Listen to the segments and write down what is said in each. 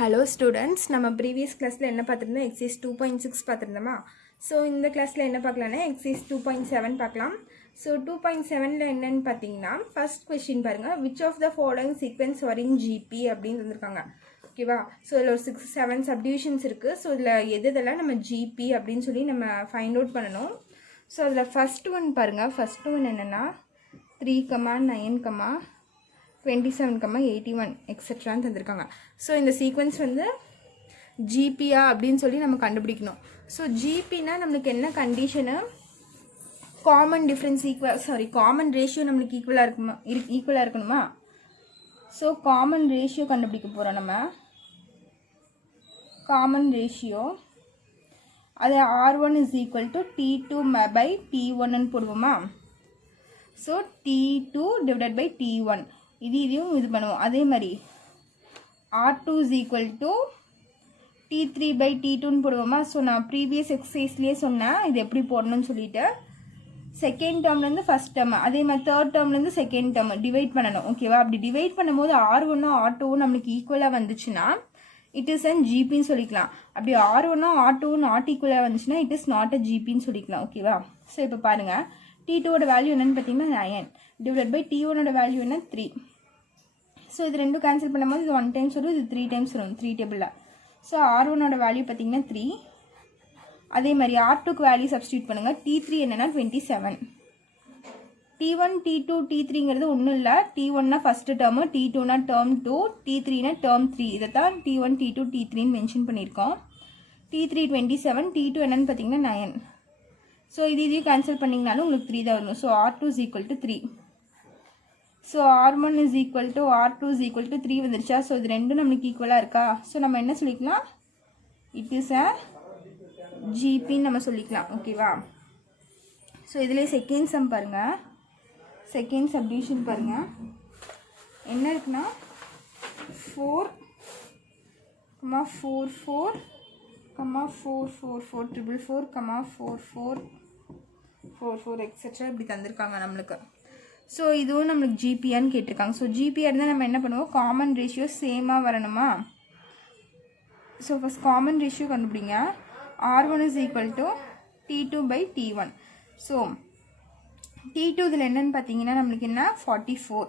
Hello students, நம்ம previous classல என்ன பார்த்திருந்தோம் exercise 2.6 பார்த்திருந்தோமா. So இந்த classல என்ன பார்க்கலாம்னா exercise 2.7 பார்க்கலாம். So 2.7ல என்னன்னு பார்த்தீங்கன்னா first question பாருங்க, which of the following sequence are in GP அப்படின்னு தந்திருக்காங்க. ஓகேவா? ஸோ இதில் ஒரு 6-7 சப்டிவிஷன்ஸ் இருக்குது. ஸோ இதில் எதெல்லாம் நம்ம ஜிபி அப்படின்னு சொல்லி நம்ம ஃபைண்ட் அவுட் பண்ணணும். ஸோ அதில் ஃபஸ்ட் ஒன் பாருங்கள். ஃபஸ்ட் ஒன் என்னென்னா 3, 9, 27, 81 எக்ஸெட்ரான்னு தந்திருக்காங்க. ஸோ இந்த சீக்வன்ஸ் வந்து ஜிபியா அப்படின்னு சொல்லி நம்ம கண்டுபிடிக்கணும். ஸோ ஜிபினா நம்மளுக்கு என்ன condition, common difference common ratio நம்மளுக்கு ஈக்குவலாக இருக்கணுமா. ஸோ காமன் ரேஷியோ கண்டுபிடிக்க போகிறோம் நம்ம. காமன் ரேஷியோ அது R1 is equal to T2 by T1 போடுவோமா. So T2 divided by T1 இதையும் இது பண்ணுவோம். அதே மாதிரி R2 is equal to T3 by T2 போடுவோமா. ஸோ நான் ப்ரீவியஸ் எக்ஸசைஸ்லேயே சொன்னேன் இது எப்படி போடணும்னு சொல்லிட்டு. செகண்ட் டேர்ம்லேருந்து ஃபஸ்ட் டேர்ம், அதே மாதிரி தேர்ட் டேர்ம்லேருந்து செகண்ட் டேர்ம் டிவைட் பண்ணணும். ஓகேவா? அப்படி டிவைட் பண்ணும்போது R1 R2 நம்மளுக்கு ஈக்குவலாக வந்துச்சுன்னா இட் இஸ் அண்ட் ஜிபின்னு சொல்லிக்கலாம். அப்படி R1 R2 நாட் ஈக்குவலாக வந்துச்சுன்னா இட் இஸ் நாட் அ ஜிபின்னு சொல்லிக்கலாம். ஓகேவா? ஸோ இப்போ பாருங்கள், T2ஓட வேல்யூ என்னென்னு பார்த்தீங்கன்னா 9 டிவைட் பை T1ஓட வேல்யூ என்ன 3. ஸோ இது ரெண்டும் கேன்சல் பண்ணும்போது இது 1 டைம்ஸ் வரும், இது 3 டைம்ஸ் வரும் 3 டேபிளில். ஸோ R1ஓட வேல்யூ பார்த்தீங்கன்னா 3. அதே மாதிரி R2க்கு வேல்யூ சப்ஸ்டியூட் பண்ணுங்கள். T3 என்னென்னா 27. T1 T2 T3ங்கிறது ஒன்றும் இல்லை. T1னா ஃபஸ்ட்டு டேர்மு, T2னா டேர்ம் 2, T3னா டேர்ம் 3. இதை தான் T1 T2 T3ன்னு மென்ஷன் பண்ணியிருக்கோம். T3 27, T2 என்னென்னு பார்த்தீங்கன்னா 9. ஸோ இதையும் கேன்சல் பண்ணிங்கனாலும் உங்களுக்கு 3 தான் வரணும். So R2 is equal to 3. So R1 is equal to R2 is equal to 3 வந்துருச்சா. ஸோ இது ரெண்டும் நம்மளுக்கு ஈக்குவலாக இருக்கா. ஸோ நம்ம என்ன சொல்லிக்கலாம், இட் இஸ் அ ஜிபின்னு நம்ம சொல்லிக்கலாம். ஓகேவா? ஸோ இதில் செகண்ட் சம் பாருங்கள், செகண்ட் சப்டிவிஷன் பாருங்கள். என்ன இருக்குன்னா 4, 4, 4, 4, 4, 4, 4, 4, 4, 4, 4, 4 எக்ஸெட்ரா இப்படி தந்திருக்காங்க நம்மளுக்கு. ஸோ இதுவும் நம்மளுக்கு ஜிபியான்னு கேட்டிருக்காங்க. ஸோ ஜிபியாக இருந்தால் நம்ம என்ன பண்ணுவோம், காமன் ரேஷியோ சேமாக வரணுமா. ஸோ ஃபஸ்ட் காமன் ரேஷியோ கண்டுபிடிங்க. R1 is equal to T2 by T1. So T2 இதில் என்னென்னு பார்த்தீங்கன்னா நம்மளுக்கு என்ன 44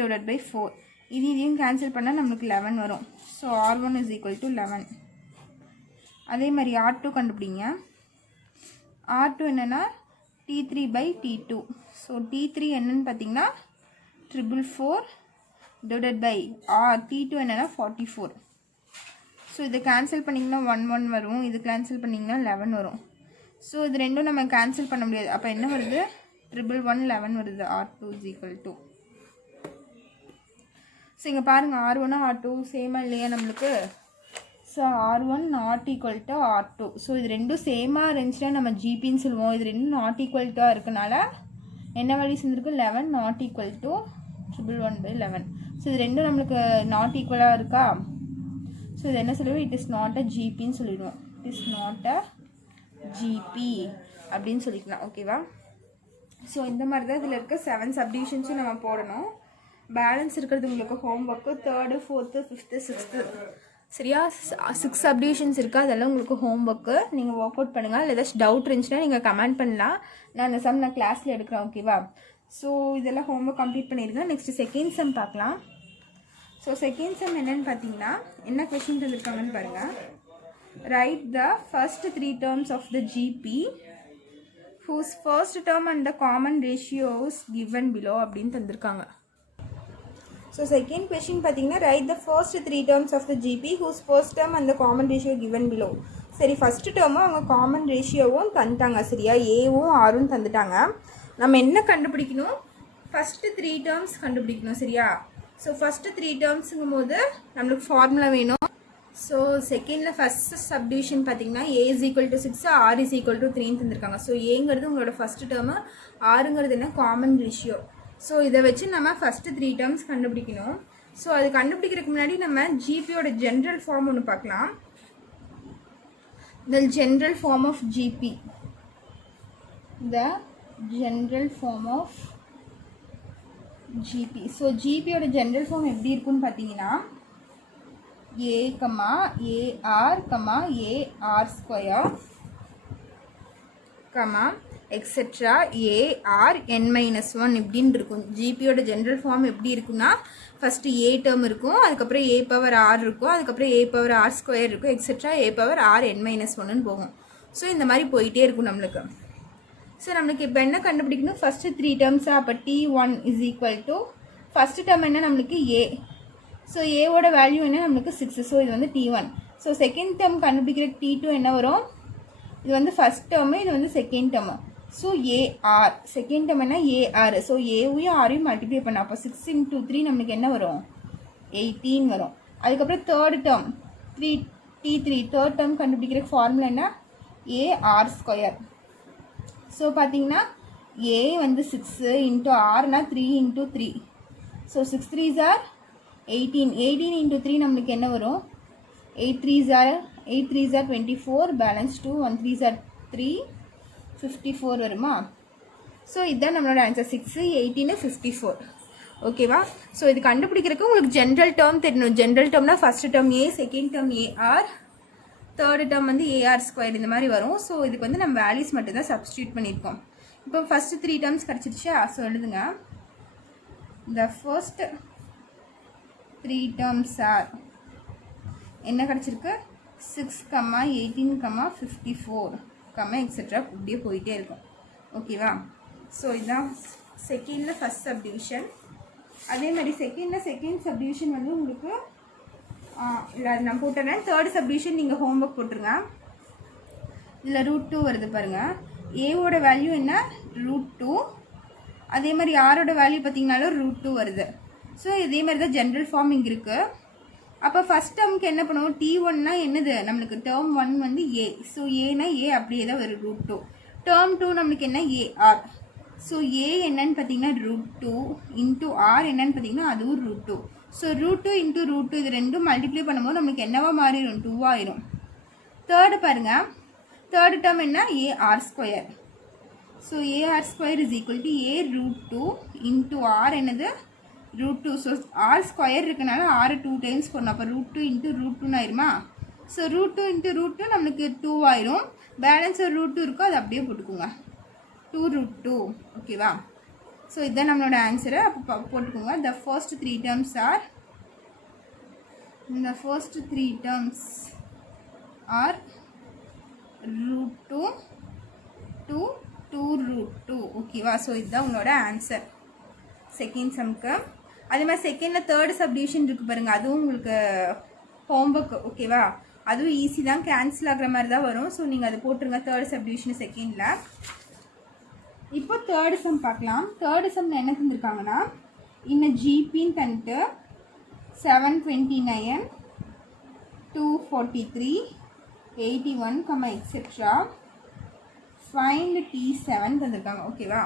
divided by 4. இதையும் கேன்சல் பண்ணால் நம்மளுக்கு 11 வரும். So R1 is equal to 11. அதே மாதிரி R2 கண்டுபிடிங்க. R2 என்னென்னா T3 by T2. So T3 என்னென்னு பார்த்தீங்கன்னா 444 divided by T2 என்னென்னா 44. ஸோ இதை கேன்சல் பண்ணிங்கன்னா 1 வரும், இது கேன்சல் பண்ணிங்கன்னா 11 வரும். ஸோ இது ரெண்டும் நம்ம கேன்சல் பண்ண முடியாது. அப்போ என்ன வருது, 11 வருது. R2 is equal to. So இங்கே பாருங்கள், R1 R2 சேமாக இல்லையா நம்மளுக்கு. So R1 not equal to R2. So இது ரெண்டும் சேமாக இருந்துச்சுன்னா நம்ம ஜிபின்னு சொல்லுவோம். இது ரெண்டும் நாட் ஈக்குவல்ட்டாக இருக்கனால என்ன வேல்யூ சேர்ந்துருக்கு, 11 not equal to 11 by 11. So இது ரெண்டும் நம்மளுக்கு நாட் ஈக்குவலாக இருக்கா. ஸோ இது என்ன சொல்லுவோம், இட் இஸ் நாட் அ ஜிபின்னு சொல்லிடுவோம். It is not a GB அப்படின்னு சொல்லிக்கலாம். ஓகேவா? ஸோ இந்த மாதிரி தான் இதில் இருக்க 7 சப்டிவிஷன்ஸும் நம்ம போடணும். பேலன்ஸ் இருக்கிறது உங்களுக்கு home work 3rd, 4th, 5th, 6th சரியா. 6 சப்டிவிஷன்ஸ் இருக்குது, அதெல்லாம் உங்களுக்கு ஹோம் ஒர்க்கு. நீங்கள் ஒர்க் அவுட் பண்ணுங்கள். இல்லை ஏதாச்சும் டவுட் இருந்துச்சுன்னா நீங்கள் கமெண்ட் பண்ணலாம். நான் அந்த சம் நான் கிளாஸில் எடுக்கிறேன். ஓகேவா? ஸோ இதெல்லாம் ஹோம் ஒர்க் கம்ப்ளீட் பண்ணிடுங்க. நெக்ஸ்ட்டு செகண்ட் சம் பார்க்கலாம். ஸோ செகண்ட் சம் என்னென்னு பார்த்தீங்கன்னா என்ன கொஷின் தந்திருக்காங்கன்னு பாருங்கள். Right the first 3 terms of the GP whose first term and the common ratios given below அப்படின்னு தந்திருக்காங்க. ஸோ செகண்ட் கொஷின் பார்த்தீங்கன்னா right the first 3 terms of the GP whose first term and the common ratio given below. சரி, first டேர்மும் அவங்க common ரேஷியோவும் தந்துட்டாங்க. சரியா, ஏவும் ஆரும் தந்துட்டாங்க. நம்ம என்ன கண்டுபிடிக்கணும், ஃபஸ்ட்டு 3 terms கண்டுபிடிக்கணும். சரியா. ஸோ ஃபஸ்ட்டு 3 termsங்கும் போது நம்மளுக்கு ஃபார்முலா வேணும். ஸோ செகண்டில் ஃபஸ்ட் சப்டிவிஷன் பார்த்தீங்கன்னா A is equal to 6, R is equal to 3 தந்திருக்காங்க. ஸோ ஏங்கிறது உங்களோட ஃபஸ்ட்டு டேர்மு, ஆறுங்கிறது என்ன காமன் ரேஷியோ. ஸோ இதை வச்சு நம்ம ஃபஸ்ட்டு 3 terms கண்டுபிடிக்கணும். ஸோ அது கண்டுபிடிக்கிறதுக்கு முன்னாடி நம்ம ஜிபியோட ஜென்ரல் ஃபார்ம் ஒன்று பார்க்கலாம். The general form of GP, the general form of GP. So ஜிபியோட ஜென்ரல் ஃபார்ம் எப்படி இருக்குன்னு பார்த்தீங்கன்னா a comma a r comma a r square comma etcetera a r n minus one இப்படின்னு இருக்கும். ஜிபியோட ஜென்ரல் ஃபார்ம் எப்படி இருக்குன்னா ஃபஸ்ட்டு ஏ டேர்ம் இருக்கும், அதுக்கப்புறம் ஏ பவர் ஆர் இருக்கும், அதுக்கப்புறம் ஏ பவர் ஆர் ஸ்கொயர் இருக்கும், etcetera a power R N minus ஒன்னு போகும். ஸோ இந்த மாதிரி போயிட்டே இருக்கும் நம்மளுக்கு. ஸோ நம்மளுக்கு இப்போ என்ன கண்டுபிடிக்கணும், ஃபஸ்ட்டு 3 டேர்ம்ஸாக. அப்போ T1 is equal to first term என்ன நம்மளுக்கு ஏ. ஸோ ஏவோட வேல்யூ என்ன நம்மளுக்கு 6. ஸோ இது வந்து T1. ஸோ செகண்ட் டேர்ம் கண்டுபிடிக்கிற T2 என்ன வரும், இது வந்து ஃபஸ்ட் டேர்மு, இது வந்து second term. So a r second term என்ன ஏஆர். ஸோ ஏவையும் ஆரையும் மல்டிப்ளை பண்ண அப்போ 6 × 3 நம்மளுக்கு என்ன வரும் 18 வரும். அதுக்கப்புறம் third term T3 third term கண்டுபிடிக்கிற ஃபார்முலா என்ன ஏஆர் ஸ்கொயர். ஸோ பார்த்தீங்கன்னா ஏ வந்து 6 இன்ட்டு ஆர்னா 3 × 3. So 6 3s are 18. 18 × 3 நம்மளுக்கு என்ன வரும் 8 3s are 24, balance 2, 1 3s are 3, 54 வருமா. ஸோ இதுதான் நம்மளோட ஆன்சர் 6 18 54. ஓகேவா. ஸோ இது கண்டுபிடிக்கிறதுக்கு உங்களுக்கு ஜென்ரல் டேர்ம் தெரியணும். ஜென்ரல் டேர்ம்னா first term a, second term a r, third term வந்து ஏஆர் ஸ்கொயர் இந்த மாதிரி வரும். ஸோ இதுக்கு வந்து நம்ம வேல்யூஸ் மட்டும் தான் சப்ஸ்டியூட் பண்ணியிருக்கோம். இப்போ ஃபஸ்ட்டு 3 டேர்ம்ஸ் கிடச்சிருச்சா. ஸோ எழுதுங்க, த ஃபர்ஸ்ட் 3 டேர்ம்ஸ் ஆர் என்ன கிடச்சிருக்கு 6, 18, 54, எக்ஸெட்ரா இப்படியே போயிட்டே இருக்கும். ஓகேவா. ஸோ இதுதான் செகண்டில் ஃபஸ்ட் சப்டிவிஷன். அதே மாதிரி செகண்ட் சப்டிவிஷன் வந்து உங்களுக்கு இல்லை அது நான் போட்டுறேன். தேர்ட் சப்டிவிஷன் நீங்கள் ஹோம்ஒர்க் போட்டுருங்க. இதில் √2 வருது பாருங்கள். ஏவோட வேல்யூ என்ன √2, அதே மாதிரி ஆரோட வேல்யூ பார்த்தீங்கன்னாலும் √2 வருது. ஸோ இதே மாதிரி தான் ஜென்ரல் ஃபார்ம் இங்கே இருக்குது. அப்போ ஃபஸ்ட் டேர்முக்கு என்ன பண்ணுவோம், T1னா என்னது நம்மளுக்கு டேர்ம் 1 வந்து ஏ. ஸோ ஏனா ஏ அப்படியே தான் வரும் √2. டேர்ம் 2 நம்மளுக்கு என்ன ஏஆர். ஸோ ஏ என்னன்னு பார்த்தீங்கன்னா √2 இன்ட்டு ஆர் என்னன்னு பார்த்தீங்கன்னா அதுவும் √2. ஸோ √2 × √2 இது ரெண்டும் மல்டிப்ளை பண்ணும்போது நம்மளுக்கு என்னவா மாறிடும் 2 ஆயிரும். தேர்டு பாருங்கள், தேர்டு டேர்ம் என்ன a r square. So a r square is equal to a √2 into r என்னது √2. ஸோ ஆர் ஸ்கொயர் இருக்கனால ஆர் 2 டைம்ஸ் போடணும். அப்போ √2 × √2 ஆயிருமா. ஸோ √2 × √2 நம்மளுக்கு 2 ஆயிரும். பேலன்ஸ் ஒரு √2 இருக்கோ அது அப்படியே போட்டுக்கோங்க 2√2. ஓகேவா. ஸோ இதுதான் நம்மளோட ஆன்சரு. அப்போ போட்டுக்கோங்க. The first 3 terms R √2 to 2√2. ஓகேவா. ஸோ இதுதான் உங்களோட ஆன்சர் செகண்ட் சம்க்கு. அதே மாதிரி செகண்டில் தேர்டு சப்டிவிஷன் இருக்குது பாருங்கள், அதுவும் உங்களுக்கு ஹோம்ஒர்க். ஓகேவா. அதுவும் ஈஸி தான், கேன்சல் ஆகிற மாதிரி தான் வரும். ஸோ நீங்கள் அது போட்டுருங்க தேர்டு சப்டிவிஷன் செகண்டில். இப்போ தேர்டு சம் பார்க்கலாம். தேர்டு சம்மில் என்ன தந்திருக்காங்கன்னா இன்னும் ஜிபின்னு தந்துட்டு 729, 243, 81, எக்ஸெட்ரா ஃபைண்ட் T7 தந்திருக்காங்க. ஓகேவா.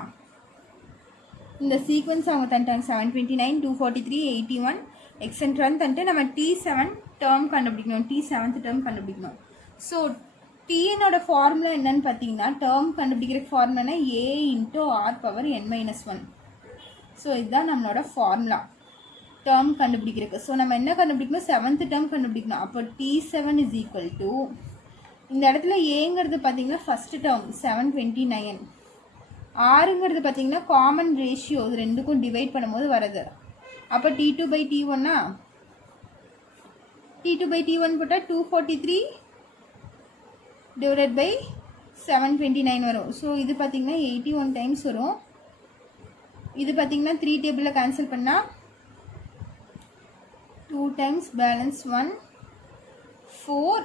இந்த சீக்வன்ஸ் அவங்க தந்துட்டாங்க 729, 243, 81, எக்ஸெட்ரான்னு தந்துட்டு நம்ம T7 டேர்ம் கண்டுபிடிக்கணும். T7th டேர்ம் கண்டுபிடிக்கணும். ஸோ Tனோட ஃபார்முலா என்னன்னு பார்த்தீங்கன்னா டேர்ம் கண்டுபிடிக்கிற ஃபார்முலானா A × R⁻n−1. ஸோ இதுதான் நம்மளோட ஃபார்முலா டேர்ம் கண்டுபிடிக்கிறதுக்கு. ஸோ நம்ம என்ன கண்டுபிடிக்கணும் 7th டேர்ம் கண்டுபிடிக்கணும். அப்போ T7 இஸ் ஈக்குவல் டு இந்த இடத்துல ஏங்கிறது பார்த்தீங்கன்னா ஃபஸ்ட்டு டேர்ம் 729, ஆறுங்கிறது பார்த்தீங்கன்னா காமன் ரேஷியோ, இது ரெண்டுக்கும் டிவைட் பண்ணும்போது வருது. அப்போ T2/T1னா T2/T1 போட்டால் 243 டிவைடட் பை 729 வரும். ஸோ இது பார்த்தீங்கன்னா 81 டைம்ஸ் வரும். இது பார்த்தீங்கன்னா 3 டேபிளில் கேன்சல் பண்ணால் 2 டைம்ஸ் பேலன்ஸ் 1 4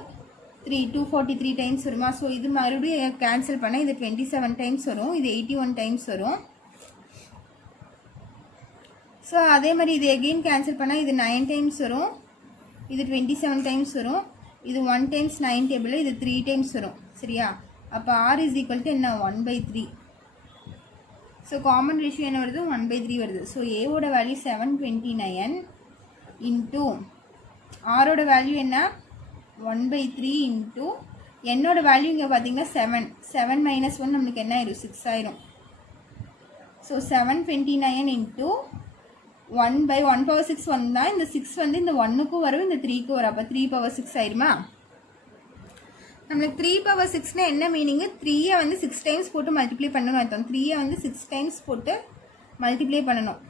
3 243 டைம்ஸ் வருமா. ஸோ இது மறுபடியும் கேன்சல் பண்ணால் இது 27 டைம்ஸ் வரும், இது 81 டைம்ஸ் வரும். ஸோ அதே மாதிரி இது எகெயின் கேன்சல் பண்ணால் இது 9 டைம்ஸ் வரும், இது 27 டைம்ஸ் வரும், இது 1 டைம்ஸ் 9 டேபிளில் இது 3 டைம்ஸ் வரும். சரியா. அப்போ R இஸ் ஈக்குவல் டு என்ன 1/3. ஸோ காமன் ரேஷியோ என்ன வருது 1/3 வருது. ஸோ ஏவோட வேல்யூ 729 இன்ட்டு ஆரோட வேல்யூ என்ன 1/3 இன்ட்டு என்னோட வேல்யூ இங்கே பார்த்தீங்கன்னா 7 -1 நம்மளுக்கு என்ன ஆயிரும் 6 ஆயிரும். ஸோ 729 இன்ட்டு 1 by 1 power 6 வந்தால் இந்த 6 வந்து இந்த 1க்கும் வரும் இந்த 3க்கும் வரும். அப்போ 3 power 6 ஆயிருமா? நம்மளுக்கு 3 power 6னா என்ன மீனிங்கு? 3யை வந்து 6 டைம்ஸ் போட்டு மல்டிப்ளை பண்ணணும் அர்த்தம். 3யை வந்து 6 டைம்ஸ் போட்டு மல்டிப்ளை பண்ணணும்.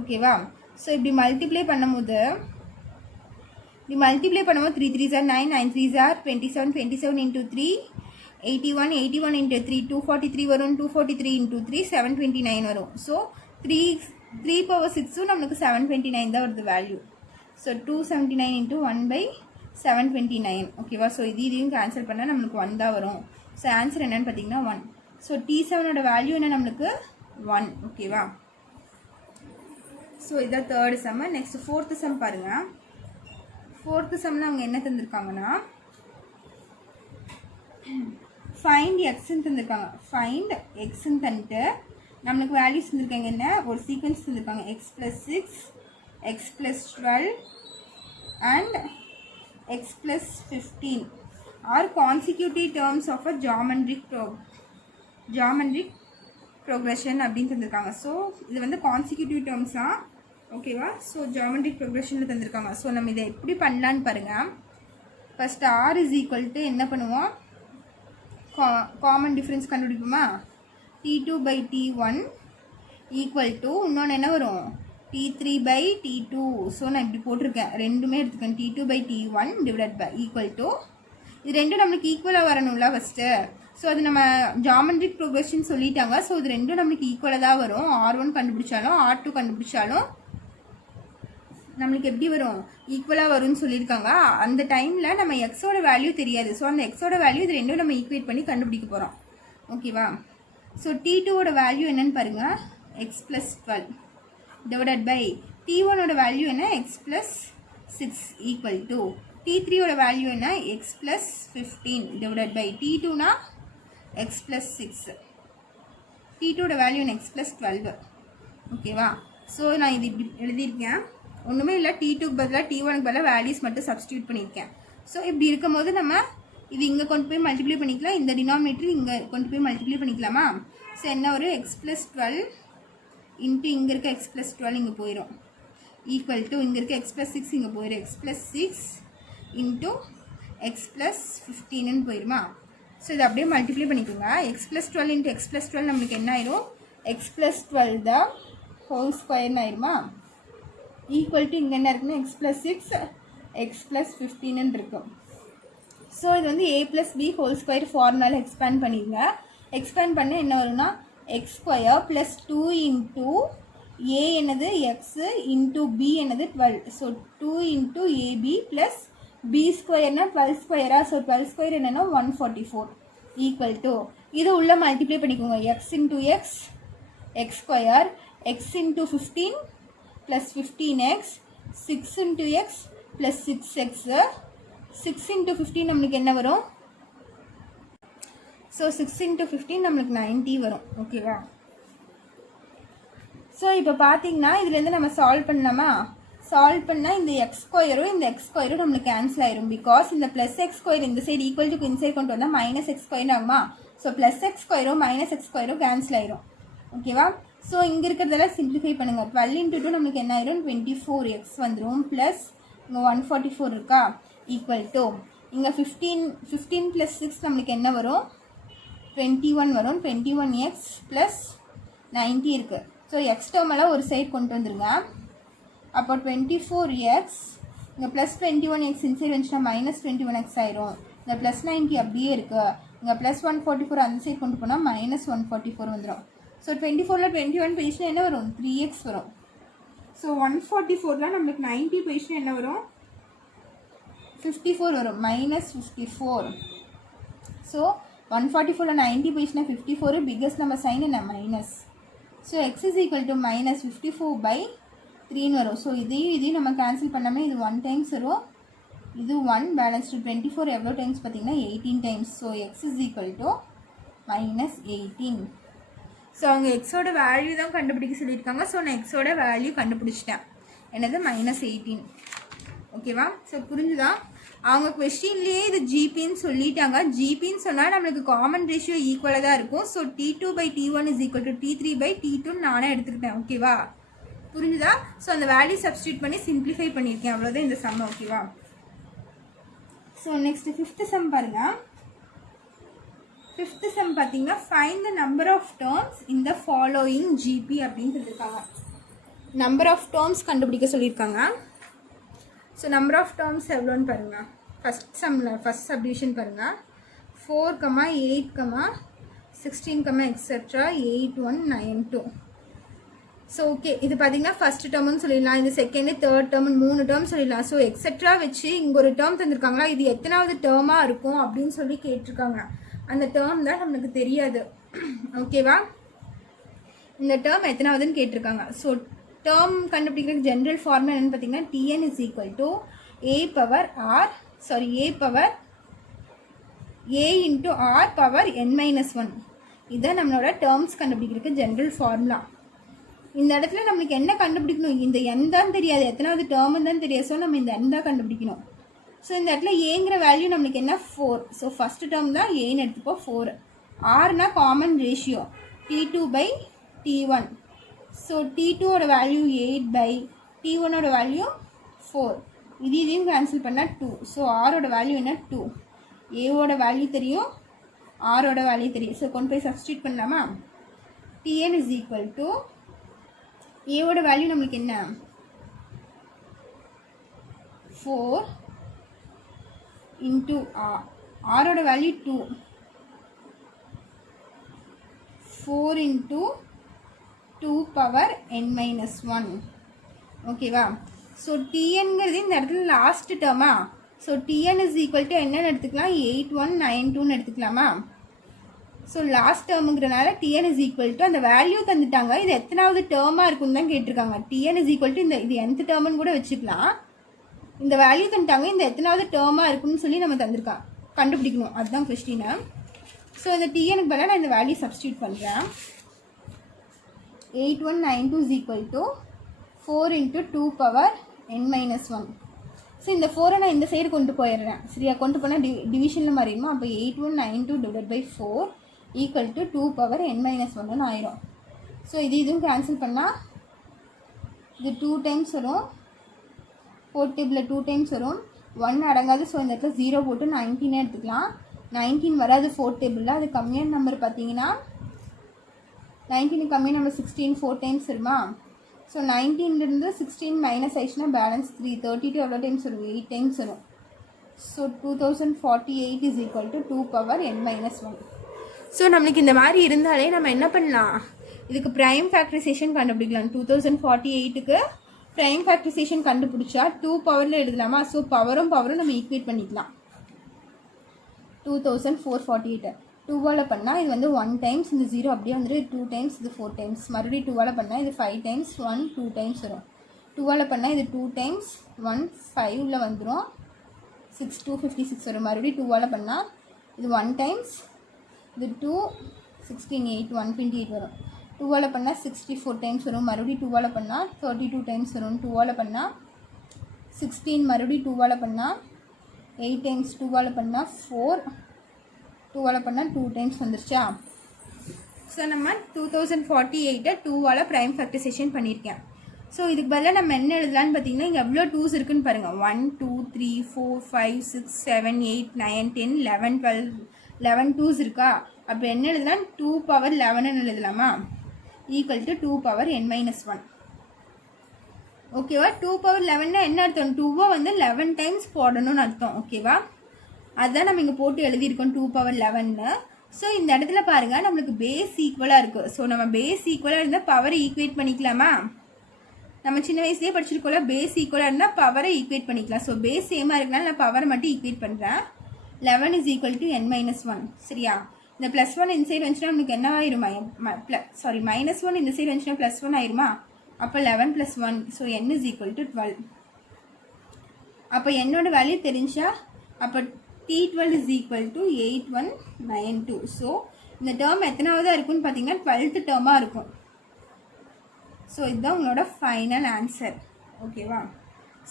ஓகேவா? ஸோ இப்படி மல்டிப்ளை பண்ணும்போது 3 3s are 9, 9 3s are 27, 27 into 3 81, 81 into 3 243 வரும், 243 into 3 729 வரும். ஸோ 3 power 6ம் நம்மளுக்கு 729 தான் வருது வேல்யூ. So 279 into 1 by 729. ஓகேவா? ஸோ இதையும் கேன்சல் பண்ணால் நம்மளுக்கு 1 தான் வரும். ஸோ ஆன்சர் என்னன்னு பார்த்தீங்கன்னா 1. ஸோ T7ஓட வேல்யூ என்ன நம்மளுக்கு 1. ஓகேவா? ஸோ இதான் third some. Next fourth some பாருங்கள். ஃபோர்த்து சம்மில் அவங்க என்ன தந்திருக்காங்கன்னா ஃபைண்ட் எக்ஸ்ன்னு தந்திருக்காங்க. ஃபைண்ட் எக்ஸ்ன்னு தந்துட்டு நம்மளுக்கு வேல்யூஸ் தந்திருக்காங்க. என்ன ஒரு சீக்வன்ஸ் தந்திருக்காங்க. X plus 6, x plus 12 and x plus 15 are consecutive terms of a geometric progression அப்படின்னு தந்திருக்காங்க. ஸோ இது வந்து கான்சிக்யூட்டிவ் டேர்ம்ஸ் தான். ஓகேவா? ஸோ ஜாமெட்ரிக் ப்ரோக்ரஷனில் தந்திருக்காங்க. ஸோ நம்ம இதை எப்படி பண்ணலான்னு பாருங்கள். First R is equal to என்ன பண்ணுவோம்? காமன் டிஃப்ரென்ஸ் கண்டுபிடிப்போமா? T2 by T1 equal to இன்னொன்று என்ன வரும்? T3 by T2. ஸோ நான் இப்படி போட்டிருக்கேன், ரெண்டுமே எடுத்துக்கேன். T2 by T1 divided by equal to இது ரெண்டும் நம்மளுக்கு ஈக்குவலாக வரணும்ல ஃபஸ்ட்டு. ஸோ அது நம்ம ஜாமெட்ரிக் ப்ரோக்ரஷன் சொல்லிட்டாங்க. ஸோ இது ரெண்டும் நம்மளுக்கு ஈக்குவலாக தான் வரும். R1 கண்டுபிடிச்சாலும் R2 கண்டுபிடிச்சாலும் நம்மளுக்கு எப்படி வரும்? ஈக்குவலாக வரும்னு சொல்லியிருக்காங்க. அந்த டைமில் நம்ம எக்ஸோட வேல்யூ தெரியாது. ஸோ அந்த எக்ஸோட வேல்யூ இது ரெண்டும் நம்ம ஈக்குவேட் பண்ணி கண்டுபிடிக்க போகிறோம். ஓகேவா? ஸோ T2ஓட வேல்யூ என்னன்னு பாருங்கள். எக்ஸ் ப்ளஸ் 12 டிவைடட் பை T1ஓட வேல்யூ என்ன? எக்ஸ் ப்ளஸ் 6 ஈக்குவல் டு T3ஓட வேல்யூ என்ன? எக்ஸ் ப்ளஸ் 15 டிவைடட் பை T2னா எக்ஸ் ப்ளஸ் 6. T2ஓட வேல்யூ என்ன? X plus 12. ஓகேவா? ஸோ நான் இது இப்படி எழுதியிருக்கேன். ஒன்றுமே இல்லை, T2க்கு பதிலாக T1க்கு பதிலாக வேல்யூஸ் மட்டும் சப்ஸ்டியூட் பண்ணியிருக்கேன். ஸோ இப்படி இருக்கும் போது நம்ம இது இங்கே கொண்டு போய் மல்டிப்ளை பண்ணிக்கலாம். இந்த டினாமினேட்டர் இங்கே கொண்டு போய் மல்டிப்ளை பண்ணிக்கலாமா? ஸோ என்ன ஒரு எக்ஸ் ப்ளஸ் 12 இன்ட்டு இங்கே இருக்க எக்ஸ் ப்ளஸ் 12 இங்கே போயிடும் ஈக்குவல் டு இங்கே இருக்க எக்ஸ் ப்ளஸ் 6 இங்கே போயிடும். X plus 6 into x plus 15ன்னு போயிடுமா? ஸோ இதை அப்படியே மல்டிப்ளை பண்ணிக்கோங்க. X plus 12 into x plus 12 நம்மளுக்கு என்ன ஆயிரும்? எக்ஸ் ப்ளஸ் 12 தான் ஹோல் ஸ்கொயர்னு ஆயிருமா? ஈக்குவல் டு இங்கே என்ன இருக்குன்னா எக்ஸ் ப்ளஸ் 6 எக்ஸ் ப்ளஸ் 15ன்னு இருக்கும். ஸோ இது வந்து a plus b whole square ஃபார்முலாவில் எக்ஸ்பேண்ட் பண்ணிடுங்க. எக்ஸ்பேண்ட் பண்ண என்ன வரும்னா x square plus 2 into a என்னது எக்ஸு இன்ட்டு பி என்னது 12. So 2 into a b plus b ஸ்கொயர்னா 12 ஸ்கொயரா? ஸோ 12 ஸ்கொயர் என்னென்னா 144 ஈக்குவல் டு இது உள்ள மல்டிப்ளை பண்ணிக்கோங்க. X into x x square x into 15 plus 15x 6 into x plus 6x 6 into 15 நம்மளுக்கு என்ன வரும்? ஸோ 6 இன்ட்டு 15 நம்மளுக்கு 90 வரும். ஓகேவா? ஸோ இப்போ பார்த்தீங்கன்னா இதுலேருந்து நம்ம சால்வ் பண்ணலாமா? சால்வ் பண்ணால் இந்த எக்ஸ் ஸ்கொயரும் இந்த எக்ஸ் ஸ்கொயரும் நம்மளுக்கு கேன்சல் ஆயிரும். பிகாஸ் இந்த ப்ளஸ் எக்ஸ் ஸ்கொயர் இந்த சைடு ஈக்குவல் டு இன்சைட் கொண்டு வந்தால் மைனஸ் எக்ஸ் ஸ்கொயர் ஆகுமா? ஸோ ப்ளஸ் எக்ஸ் ஸ்கொயரும் மைனஸ் எக்ஸ் ஸ்கொயரும் கேன்சல் ஆயிரும். ஓகேவா? ஸோ இங்கே இருக்கிறதெல்லாம் சிம்பிளிஃபை பண்ணுங்கள். 12 இன்ட்டு 2 நம்மளுக்கு என்ன ஆயிரும்? 24x வந்துடும். ப்ளஸ் இங்கே 144 இருக்கா? ஈக்குவல் டு இங்கே 15 ப்ளஸ் 6 நம்மளுக்கு என்ன வரும்? 21 வரும். 21x ப்ளஸ் 90 இருக்குது. ஸோ எக்ஸ் டேர்மெல்லாம் ஒரு சைடு கொண்டு வந்துருங்க. அப்போ 24x இங்கே ப்ளஸ் 21x இன்சைட் வந்துச்சுன்னா மைனஸ் 21x ஆயிரும். இந்த ப்ளஸ் 90 அப்படியே இருக்குது. இங்கே ப்ளஸ் 144 அந்த சைடு கொண்டு போனால் மைனஸ் 144 வந்துடும். ஸோ 24ல் 21 போயிடுச்சுன்னா என்ன வரும்? 3x வரும். ஸோ 144ல் நம்மளுக்கு 90 போயிடுச்சுன்னா என்ன வரும்? 54 வரும். மைனஸ் 54. ஸோ 144ல் 90 போயிடுச்சுன்னா 54 பிக்கஸ்ட் நம்ம சைன் என்ன? Minus. So x is equal to minus 54/3ன்னு வரும். ஸோ இதையும் நம்ம கேன்சல் பண்ணாமல் இது 1 டைம்ஸ் வரும். இது 1 பேலன்ஸ் டு 24 எவ்வளோ டைம்ஸ் பார்த்தீங்கன்னா 18 times. So x is equal to minus 18. So அவங்க எக்ஸோட வேல்யூ தான் கண்டுபிடிக்க சொல்லியிருக்காங்க. ஸோ நான் எக்ஸோட வேல்யூ கண்டுபிடிச்சிட்டேன். என்னது? மைனஸ் 18. ஓகேவா? ஸோ புரிஞ்சுதா? அவங்க கொஸ்டின்லேயே இது ஜிபின்னு சொல்லிட்டாங்க. ஜிபின்னு சொன்னால் நம்மளுக்கு காமன் ரேஷியோ ஈக்குவலாக தான் இருக்கும். ஸோ T2/T1 = T3/T2 நானே எடுத்துக்கிட்டேன். ஓகேவா, புரிஞ்சுதா? ஸோ அந்த வேல்யூ சப்ஸ்டியூட் பண்ணி சிம்பிளிஃபை பண்ணியிருக்கேன். அவ்வளோதான் இந்த சம். ஓகேவா. ஸோ நெக்ஸ்ட் 5th சம் பாருங்க. 5th சம் பார்த்தீங்கன்னா find the number of terms in the following GP அப்படின்னு சொல்லியிருக்காங்க. நம்பர் ஆஃப் டேர்ம்ஸ் கண்டுபிடிக்க சொல்லியிருக்காங்க. ஸோ நம்பர் ஆஃப் டேர்ம்ஸ் எவ்வளோன்னு பாருங்கள். ஃபஸ்ட் சப்டிவிஷன் பாருங்கள். 4, 8, 16, எக்ஸெட்ரா 8, 1, 9, 2. ஸோ ஓகே, இது பார்த்தீங்கன்னா ஃபஸ்ட் டேர்ம்னு சொல்லிடலாம். இது செகண்டு, தேர்ட் டேர்ம், 3 டேர்ம் சொல்லிடலாம். ஸோ எக்ஸெட்ரா வச்சு இங்கே ஒரு டேர்ம் தந்திருக்காங்களா, இது எத்தனாவது டேர்மாக இருக்கும் அப்படின்னு சொல்லி கேட்டிருக்காங்க. அந்த டேர்ம் தான் நம்மளுக்கு தெரியாது. ஓகேவா, இந்த டேர்ம் எத்தனாவதுன்னு கேட்டிருக்காங்க. ஸோ டேர்ம் கண்டுபிடிக்கிற ஜென்ரல் ஃபார்முலா என்னன்னு பார்த்தீங்கன்னா Tn = a power a into r power n-1. இதுதான் நம்மளோட டேர்ம்ஸ் கண்டுபிடிக்கிறதுக்கு ஜென்ரல் ஃபார்முலா. இந்த இடத்துல நம்மளுக்கு என்ன கண்டுபிடிக்கணும், இந்த n தான் தெரியாது, எத்தனாவது டேர்ம் தான் தெரியாது. ஸோ நம்ம இந்த n தான் கண்டுபிடிக்கணும். ஸோ இந்த இடத்துல ஏங்கிற வேல்யூ நம்மளுக்கு என்ன 4. ஸோ ஃபஸ்ட் டேர்ம் தான் ஏன்னு எடுத்துப்போம் 4. ஆர்னா காமன் ரேஷியோ T2/T1. ஸோ T2ஓட வேல்யூ 8/T1ஓட வேல்யூ 4. இதையும் கேன்சல் பண்ணால் 2. ஸோ ஆரோட வேல்யூ என்ன 2. ஏவோட வேல்யூ தெரியும், ஆரோட வேல்யூ தெரியும். ஸோ கொண்டு போய் சப்ஸ்டியூட் பண்ணலாமா. Tn = ஏவோட வேல்யூ நம்மளுக்கு என்ன 4 into r. ஆரோட வேல்யூ 2. 4 into 2 power n-1. ஓகேவா. ஸோ டிஎன்கிறது இந்த இடத்துல லாஸ்ட் டேர்மா. ஸோ Tn = என்னன்னு எடுத்துக்கலாம், 8, 1, 9, 2ன்னு எடுத்துக்கலாமா. ஸோ லாஸ்ட் டேர்முங்கிறனால Tn = அந்த வேல்யூ தந்துட்டாங்க, இது எத்தனாவது டேர்மாக இருக்குன்னு தான் கேட்டிருக்காங்க. Tn = இது nth டேர்ம்னு கூட வச்சுக்கலாம். இந்த வேல்யூ தந்துட்டாங்க, இந்த எத்தனாவது டேர்மாக இருக்குன்னு சொல்லி நம்ம தந்திருக்காங்க, கண்டுபிடிக்கணும். அதுதான் கொஸ்டின். ஸோ இந்த Tnக்கு பதிலாக நான் இந்த வேல்யூ சப்ஸ்டியூட் பண்ணுறேன். 8192 = 4 into 2 power n-1. ஸோ இந்த 4 நான் இந்த சைடு கொண்டு போயிடுறேன். சரியா, கொண்டு போனால் டிவிஷனில் மாறிடுமா. அப்போ 8192 / 4 = 2 power n-1 ஆயிரும். ஸோ இதுவும் கேன்சல் பண்ணால் இது 2 டைம்ஸ் வரும். 4 டேபிளில் 2 டைம்ஸ் வரும். 1 அடங்காது. ஸோ இந்த இடத்துல 0 போட்டு 19 எடுத்துக்கலாம். 19 வராது 4 டேபிளில். அது கம்மியான நம்பர் பார்த்தீங்கன்னா 19 கம்மியான நம்பர் 16 4 டைம்ஸ் வருமா. ஸோ 19லேருந்து 16 மைனஸ் ஆயிடுச்சுன்னா பேலன்ஸ் 3. 32 எவ்வளோ டைம்ஸ் வரும், 8 டைம்ஸ் வரும். So 2048 = 2 power n-1. ஸோ நம்மளுக்கு இந்த மாதிரி இருந்தாலே நம்ம என்ன பண்ணலாம், இதுக்கு ப்ரைம் ஃபேக்டரைசேஷன் கண்டுபிடிக்கலாம். 2048க்கு ப்ரைம் ஃபேக்டரைசேஷன் கண்டுபிடிச்சா 2 பவரில் எழுதலாமா. ஸோ பவரும் நம்ம ஈக்குவேட் பண்ணிக்கலாம். 2448 2ஆல் பண்ணால் இது வந்து 1 டைம்ஸ், இந்த 0 அப்படியே வந்துட்டு 2 டைம்ஸ், இது 4 டைம்ஸ். மறுபடியும் 2ஆல் பண்ணால் இது 5 டைம்ஸ், 1 2 டைம்ஸ் வரும். 2ஆல் பண்ணால் இது 2 டைம்ஸ், 1 5ல் வந்துடும், 6 2 56 வரும். மறுபடியும் 2ஆல் பண்ணால் இது 1 டைம்ஸ், இது 2 16 8 128 வரும். 2ஆல் பண்ணால் 64 டைம்ஸ் வரும். மறுபடியும் 2ஆல் பண்ணால் 32 டைம்ஸ் வரும். 2ஆல் பண்ணால் 16, மறுபடியும் 2ஆல் பண்ணால் 8 டைம்ஸ், 2ஆல் பண்ணால் 4, 2ஆல் பண்ணால் 2 டைம்ஸ் வந்துருச்சா. ஸோ நம்ம 2048 2ஆல் ப்ரைம் ஃபேக்டரைசேஷன் பண்ணியிருக்கேன். ஸோ இதுக்கு பதிலாக நம்ம என்ன எழுதலான்னு பார்த்தீங்கன்னா, இங்கே எவ்வளோ 2s இருக்குன்னு பாருங்கள். 1 2 3 4 5 6 7 8 9 10 11 12 11 2s இருக்கா. அப்போ என்ன எழுதலாம், 2 power 11ன்னு எழுதலாமா. = 2 power n-1. ஓகேவா. 2 power 11னா என்ன அர்த்தம், 2 வந்து 11 டைம்ஸ் போடணும்னு அர்த்தம். ஓகேவா, அதுதான் நம்ம இங்கே போட்டு எழுதியிருக்கோம் 2 power 11ன்னு. ஸோ இந்த இடத்துல பாருங்கள், நம்மளுக்கு பேஸ் ஈக்குவலாக இருக்குது. ஸோ நம்ம பேஸ் ஈக்குவலாக இருந்தால் பவரை ஈக்குவேட் பண்ணிக்கலாமா. நம்ம சின்ன வயசுலேயே படிச்சிருக்கோம்ல, பேஸ் ஈக்குவலாக இருந்தால் பவரை ஈக்குவேட் பண்ணிக்கலாம். ஸோ பேஸ் சேமாக இருக்கனால நான் பவரை மட்டும் ஈக்குவேட் பண்ணுறேன். 11 = n-1. சரியா. இந்த +1 இந்த சைடு வந்துச்சுன்னா நம்மளுக்கு என்ன ஆயிருமா, -1 இந்த சைடு வந்துச்சுன்னா +1 ஆயிருமா. அப்போ 11 + 1. So n = 12. அப்போ என்னோட வேல்யூ தெரிஞ்சா அப்போ T12 = 8192. ஸோ இந்த டேர்ம் எத்தனாவதாக இருக்குன்னு பார்த்தீங்கன்னா 12th டேர்மாக இருக்கும். ஸோ இதுதான் உங்களோட ஃபைனல் ஆன்சர். ஓகேவா.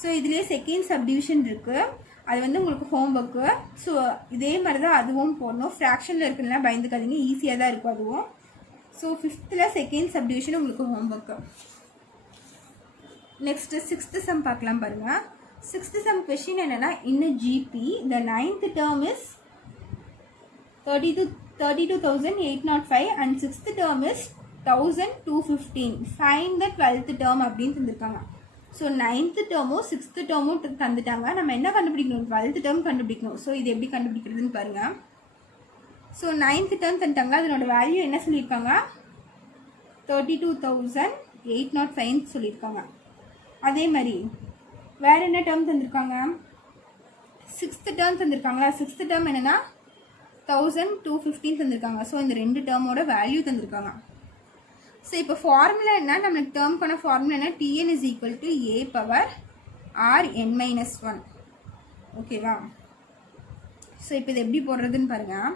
ஸோ இதுலேயே செகண்ட் சப்டிவிஷன் இருக்குது. அது வந்து உங்களுக்கு ஹோம் ஒர்க்கு. ஸோ இதே மாதிரி தான் அதுவும் போடணும். ஃப்ராக்ஷனில் இருக்குன்னா பயந்துக்காதீங்க, ஈஸியாக தான் இருக்கும் அதுவும். ஸோ 5th செகண்ட் சப்டிவிஷன் உங்களுக்கு homework. Next 6th sum பார்க்கலாம் பாருங்கள். 6th சம் கொஷின் என்னென்னா, in GP the 9th term is 32,805 and 6th term is 1,215. Find the 12th term அப்படின்னு தந்திருக்காங்க. ஸோ 9th டேர்மும் 6th டேர்மும் தந்துட்டாங்க. நம்ம என்ன கண்டுபிடிக்கணும்? 12th term கண்டுபிடிக்கணும். ஸோ இது எப்படி கண்டுபிடிக்கிறதுன்னு பாருங்கள். So 9th term தந்துட்டாங்க. அதனோட வேல்யூ என்ன சொல்லியிருக்காங்க? 32,805 சொல்லியிருக்காங்க. அதே மாதிரி வேறு என்ன டேர்ம் தந்திருக்காங்க? 6th term தந்திருக்காங்களா? 6th term என்னென்னா 1,215 தந்திருக்காங்க. ஸோ இந்த 2 டேர்மோட வேல்யூ தந்திருக்காங்க. ஸோ இப்போ ஃபார்முலா என்ன? நம்மளுக்கு டேர்ம்க்கான ஃபார்முலா என்ன? Tn is equal to a power Rn-1. ஓகேவா? ஸோ இப்போ இது எப்படி போடுறதுன்னு பாருங்கள்.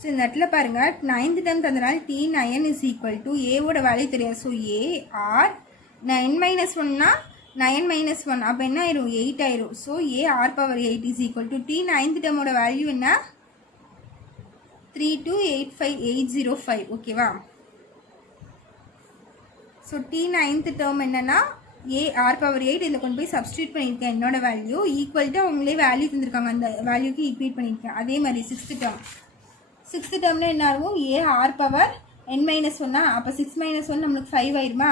ஸோ இந்த இடத்துல பாருங்கள், 9th term தந்தனால T9 is equal to ஏவோட வேல்யூ தெரியாது. ஸோ a r 9-1னா 9-1 அப்போ என்ன ஆயிரும்? 8 ஆயிரும். So a r power 8 is equal to T 9th termோட வேல்யூ என்ன? 3285805. ஓகேவா? ஸோ T 9th term என்னன்னா a r power 8 இதில் கொண்டு போய் சப்ஸ்டியூட் பண்ணியிருக்கேன். என்னோட வேல்யூ ஈக்குவல் டு அவங்களே வேல்யூ தந்திருக்காங்க, அந்த வேல்யூக்கு ஈக்குவேட் பண்ணியிருக்கேன். அதே மாதிரி 6th termல என்ன ஆகும்? a r power n-1 அப்போ 6 - 1 நம்மளுக்கு 5 ஆயிருமா?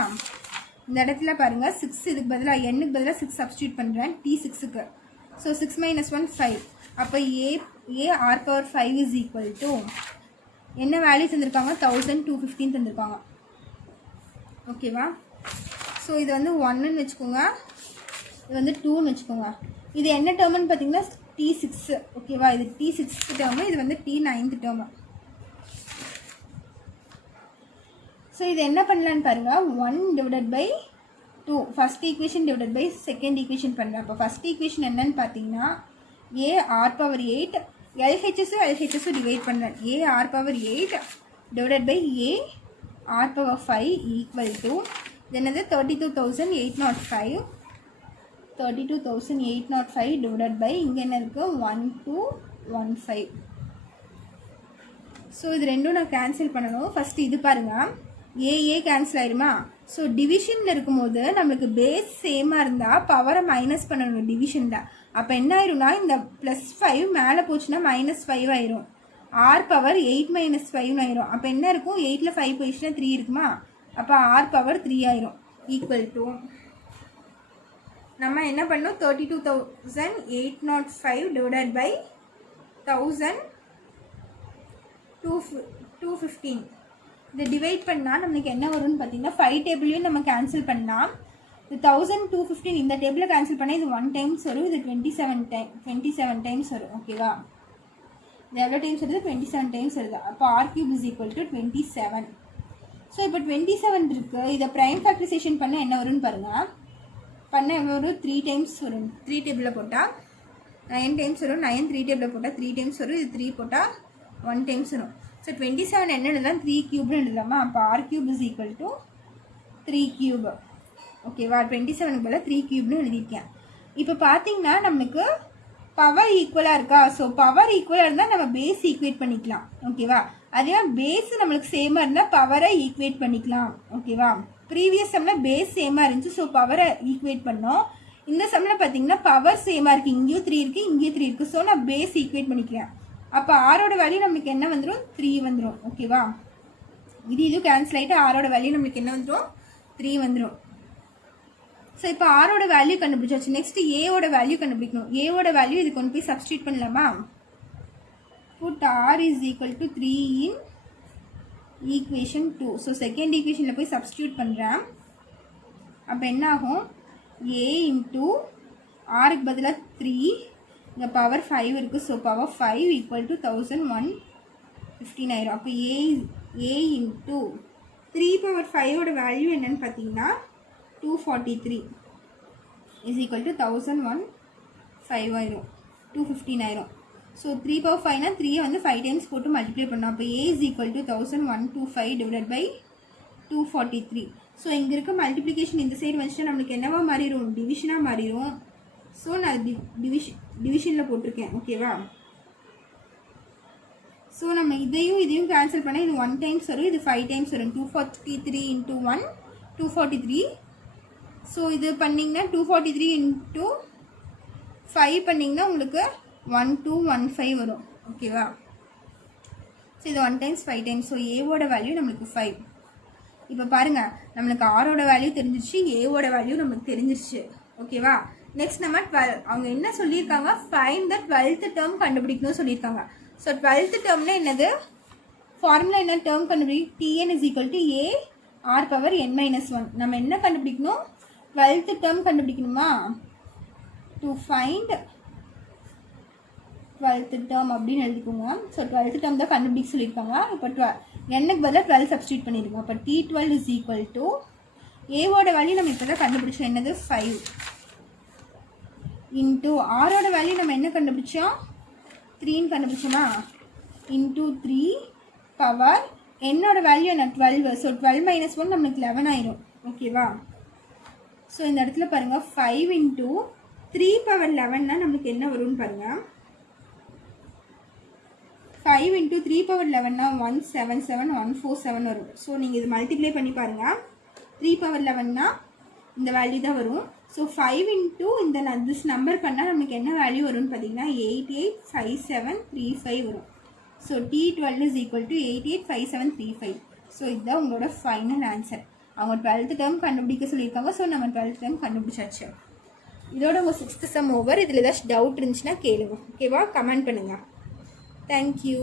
இந்த இடத்துல பாருங்கள், 6 இதுக்கு பதிலாக n-க்கு பதிலாக 6 சப்ஸ்டியூட் பண்ணுறேன் T6க்கு. ஸோ 6 - 1 5. அப்போ a r power 5 is equal to என்ன வேல்யூ தந்திருக்காங்க? 1,215 தந்திருக்காங்க. ஓகேவா? ஸோ இது வந்து 1ன்னு வச்சுக்கோங்க, இது வந்து 2ன்னு வச்சுக்கோங்க. இது என்ன டேர்ம்னு பார்த்தீங்கன்னா T6. ஓகேவா? இது T6th டேர்மு, இது வந்து T9th டேர்மு. ஸோ இது என்ன பண்ணலான்னு பாருங்கள். 1 divided by 2 first equation divided by second equation பண்ணுறேன். அப்போ ஃபஸ்ட் ஈக்குவேஷன் என்னன்னு பார்த்தீங்கன்னா a r power 8 LHSும் டிவைட் பண்ணுறேன். a r power 8 divided by a r power 5 equal to என்னது? 32,805 டிவைடட் பை இங்கே என்ன இருக்குது? 1215. ஸோ இது ரெண்டும் நான் கேன்சல் பண்ணணும். ஃபஸ்ட்டு இது பாருங்கள், ஏ கேன்சல் ஆயிருமா? ஸோ டிவிஷனில் இருக்கும்போது நம்மளுக்கு பேஸ் சேமாக இருந்தால் பவரை மைனஸ் பண்ணணும் டிவிஷனில். அப்போ என்ன ஆயிரும்னா, இந்த +5 மேலே போச்சுன்னா -5 ஆயிரும். ஆர் பவர் 8 - 5 ஆயிரும். அப்போ என்ன இருக்கும்? 8ல் 5 போயிடுச்சுன்னா 3 இருக்குமா? அப்போ ஆர் பவர் 3 ஆயிரும். ஈக்குவல் டு நம்ம என்ன பண்ணோம்? 32,805 டிவைடட் பை 1,215. இதை டிவைட் பண்ணால் நம்மளுக்கு என்ன வரும்னு பார்த்தீங்கன்னா 5 டேபிளையும் நம்ம கேன்சல் பண்ணால் இது 1,215. இந்த டேபிளை கேன்சல் பண்ணால் இது 1 டைம்ஸ் வரும், இது 27 டைம்ஸ் வரும். ஓகேவா? இது எவ்வளோ டைம்ஸ் வருது? 27 டைம்ஸ் வருது. அப்போ r³ is equal to 27. So இப்போ 27 இருக்குது. இதை ப்ரைம் ஃபேக்டரைசேஷன் பண்ண என்ன வரும்னு பாருங்கள். பண்ண எவ்வளோ வரும்? 3 டைம்ஸ் வரும். 3 டேபிளில் போட்டால் 9 டைம்ஸ் வரும். 9 3 டேபிளில் போட்டால் 3 டைம்ஸ் வரும். இது 3 போட்டால் 1 டைம்ஸ் வரும். ஸோ 27 என்ன எழுதலாம்? 3³ எழுதலாமா? அப்போ r³ is equal to 3³. ஓகேவா? 27க்கு பதிலாக 3³ எழுதியிருக்கேன். இப்போ பார்த்தீங்கன்னா நம்மளுக்கு பவர் ஈக்குவலாக இருக்கா? ஸோ பவர் ஈக்குவலாக இருந்தால் நம்ம பேஸ் ஈக்குவேட் பண்ணிக்கலாம். ஓகேவா? அதே பேஸ் நம்மளுக்கு சேமாக இருந்தால் பவரை ஈக்குவேட் பண்ணிக்கலாம். ஓகேவா? ப்ரீவியஸ் சம்மில் பேஸ் சேமாக இருந்துச்சு, ஸோ பவரை ஈக்குவேட் பண்ணோம். இந்த சம்மில் பார்த்தீங்கன்னா பவர் சேமாக இருக்குது, இங்கேயும் 3 இருக்குது, இங்கேயும் 3 இருக்குது. ஸோ நான் பேஸ் ஈக்குவேட் பண்ணிக்கிறேன். அப்போ ஆரோட வேல்யூ நம்மளுக்கு என்ன வந்துடும்? 3 வந்துடும். ஓகேவா? இது கேன்சல் ஆகிட்டு ஆரோட வேல்யூ நம்மளுக்கு என்ன வந்துடும்? 3 வந்துடும். ஸோ இப்போ ஆரோட வேல்யூ கண்டுபிடிச்சாச்சு. நெக்ஸ்ட் ஏவோட வேல்யூ கண்டுபிடிக்கணும். ஏவோட வேல்யூ இது கொண்டு போய் சப்ஸ்டியூட் பண்ணலாமா? Put r is equal to 3 in equation 2. So second ஈக்குவேஷனில் போய் சப்ஸ்டியூட் பண்ணுறேன். அப்போ என்ன ஆகும்? a இன்ட்டு ஆருக்கு பதிலாக 3, இங்கே பவர் 5 இருக்குது. ஸோ பவர் 5 ஈக்குவல் டு 1115 ஆயிரும். அப்போ a இன்ட்டு 3/5ஓட வேல்யூ என்னன்னு பார்த்தீங்கன்னா 243 is equal to 1105 ஆயிரும். 215 ஆயிரும். ஸோ 3/5னா 3 வந்து 5 டைம்ஸ் போட்டு மல்டிப்ளை பண்ணோம். அப்போ a is equal to 1125 divided by 243. So இங்கே இருக்க மல்டிப்ளிகேஷன் இந்த சைடு வந்துச்சுன்னா நம்மளுக்கு என்னவா மாறிடும், டிவிஷனாக மாறிடும். ஸோ நான் டிவிஷனில் போட்டிருக்கேன். ஓகேவா? ஸோ நம்ம இதையும் கேன்சல் பண்ணால் இது 1 டைம்ஸ் வரும், இது 5 டைம்ஸ் வரும். 243 × 1 243. ஸோ இது பண்ணிங்கன்னா 243 × 5 பண்ணிங்கன்னா உங்களுக்கு 1215 வரும். ஓகேவா? ஸோ இது 1 டைம்ஸ் 5 டைம்ஸ். ஸோ ஏவோட வேல்யூ நம்மளுக்கு 5. இப்போ பாருங்கள், நம்மளுக்கு ஆரோட வேல்யூ தெரிஞ்சிருச்சு, ஏவோட வேல்யூ நம்மளுக்கு தெரிஞ்சிருச்சு. ஓகேவா? நெக்ஸ்ட் நம்ம 12 அவங்க என்ன சொல்லியிருக்காங்க, ஃபைண்ட் த 12th டேர்ம் கண்டுபிடிக்கணும்னு சொல்லியிருக்காங்க. ஸோ 12th டேர்ம்னா என்னது, ஃபார்முலா என்ன, டேர்ம் கண்டுபிடி tn = a r⁻n−1. நம்ம என்ன கண்டுபிடிக்கணும், 12th டேர்ம் கண்டுபிடிக்கணுமா? டு ஃபைண்ட் 12th டேர்ம் அப்படின்னு எழுதிக்கோங்க. ஸோ 12th டேர்ம் தான் கண்டுபிடிக்க சொல்லியிருக்காங்க. இப்போ என்னக்கு பதிலாக 12 சப்ஸ்டியூட் பண்ணியிருக்கோம். அப்போ t12 = ஏவோட வேல்யூ நம்ம இப்போ தான் கண்டுபிடிச்சோம், என்னது 5 இன்ட்டு ஆரோட வேல்யூ நம்ம என்ன கண்டுபிடிச்சோம், 3ன்னு கண்டுபிடிச்சோமா, இன்ட்டு 3 பவர் என்னோட வேல்யூ என்ன 12. ஸோ 12 - 1 நம்மளுக்கு 11 ஆயிரும். ஓகேவா? ஸோ இந்த இடத்துல பாருங்கள், 5 × 3^11 நம்மளுக்கு என்ன வரும்னு பாருங்கள். 5 × 3^11 177 வரும். ஸோ நீங்கள் இது மல்டிப்ளை பண்ணி பாருங்கள். 3^11 இந்த வேல்யூ தான் வரும். ஸோ 5 × இந்த திஸ் நம்பர் பண்ணால் நமக்கு என்ன வேல்யூ வரும்னு பார்த்தீங்கன்னா 885735 வரும். So t12 = 885735. ஸோ இதுதான் உங்களோட ஃபைனல் ஆன்சர். அவங்க 12th டேர்ம் கண்டுபிடிக்க சொல்லியிருக்காங்க. ஸோ நம்ம 12th டேர்ம் கண்டுபிடிச்சாச்சு. இதோட உங்கள் 6th சம் ஓவர். இதில் ஏதாச்சும் டவுட் இருந்துச்சுன்னா கேளுங்க. ஓகேவா? கமெண்ட் பண்ணுங்கள். Thank you.